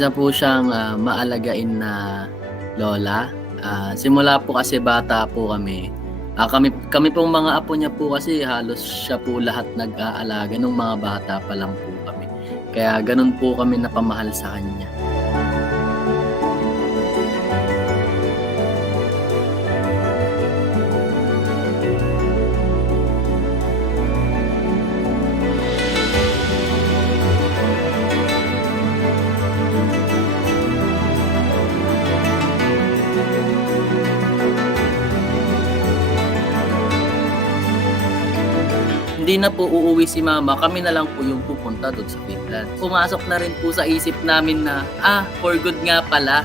Isa po siyang, maalagain na lola. Simula po kasi bata po kami, kami kami pong mga apo niya po kasi halos siya po lahat nag-aalaga nung mga bata pa lang po kami. Kaya gano'n po kami napamahal sa kanya. Hindi na po uuwi si mama, kami na lang po yung pupunta do'n sa Finland. Pumasok na rin po sa isip namin na, for good nga pala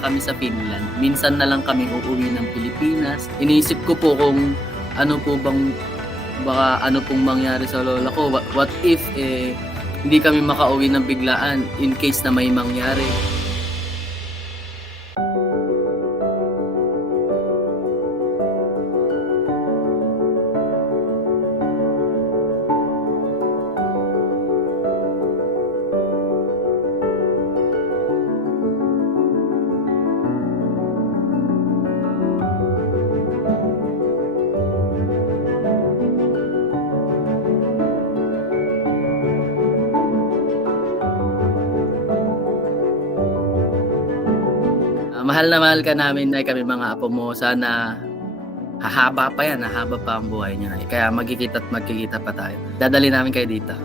kami sa Finland. Minsan na lang kami uuwi ng Pilipinas. Iniisip ko po kung ano po bang baka ano pong mangyari sa lola ko. What if, hindi kami makauwi ng biglaan in case na may mangyari. Mahal na mahal ka namin, Nay, kami mga apo mo. Sana hahaba pa yan, hahaba pa ang buhay niyo, Nay. Kaya magkikita't magkikita pa tayo. Dadalhin namin kayo dito.